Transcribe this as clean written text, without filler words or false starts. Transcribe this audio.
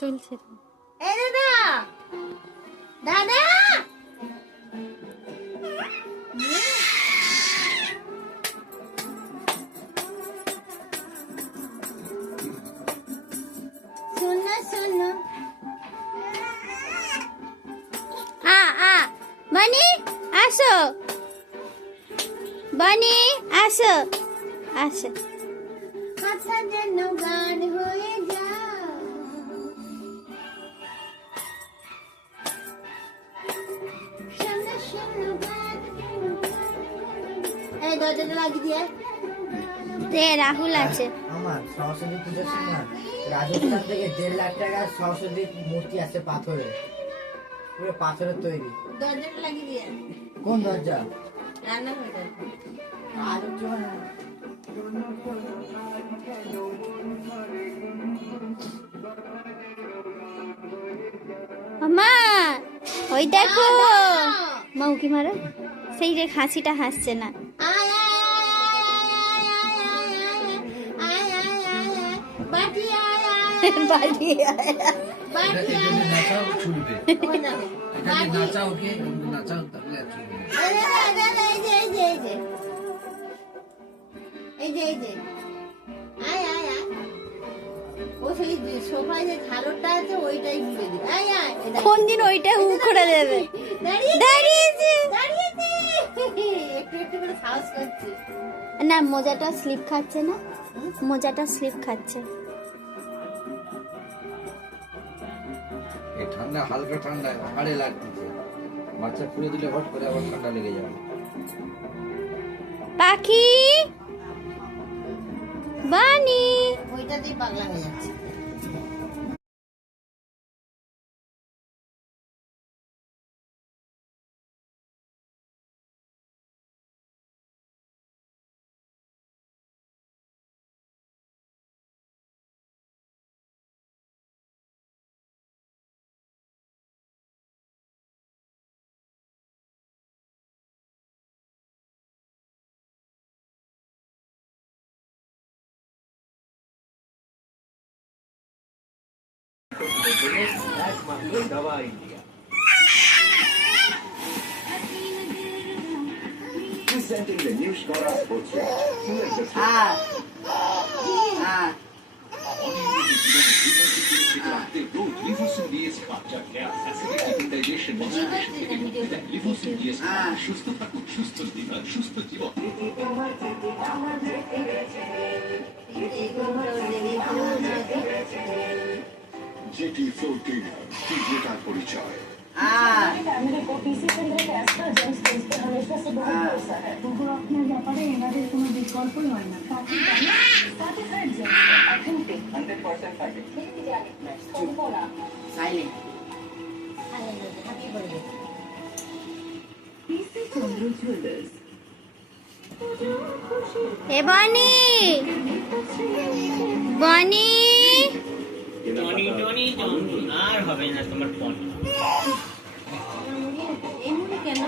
তুলছে এই দাদা দাদা শোনো শোনো বানি আসো, বানি আসো, আসো। কথা যেন গান হয়ে যায় শোনো শোনো গান। এই দরজাটা লাগিয়ে দিয়ে তে রাহুল আছে। আমার সরস্বতী পুজোর সময় রাজস্থান থেকে 1.5 লাখ টাকার সরস্বতী মূর্তি আছে পাথরের, পুরো পাথরের তৈরি। দরজাটা লাগিয়ে দিয়ে কোন দরজা? রান্না করে আর একটু মা ওই দেখো মা উকি মারো, সেই যে হাসিটা হাসছে না। আয় আয় আয় আয় বাটি আয় আয় বাড়ি বাটি আয় নাচাও ছুটবে, ওই না বাটি নাচাও কে নাচাও তাহলে ছুটবে। এই যে আয় আয় আয় ও সেই সোফায় যে ঝাড়টা আছে ওইটাই ঘুরে দিবে। আয় আয় কোন দিন ওইটা হু করে দেবে। দাঁড়িয়েছে দাঁড়িয়েছে একটু একটু করে সাহস করছে। না, মোজাটা স্লিপ খাচ্ছে না, মোজাটা স্লিপ খাচ্ছে। এই ঠান্ডা হালকা ঠান্ডা ঘাড়ে লাগতেছে, বাচ্চা খুলে দিলে হট করে আবার ঠান্ডা লেগে যাবে। পাখি বানি ওইটাতেই পাগলা হয়ে যাচ্ছে। Presenting the new Skoda Sportback. সুস্থ থাকুন, সুস্থ জীবন, সুস্থ জীবন। যেটি ফ্লোর ক্লিনার, তীব্রতার পরিচয়। এ বনি বনি টনি টনি টনি আর হবে না তোমার পনি। এমনি কেন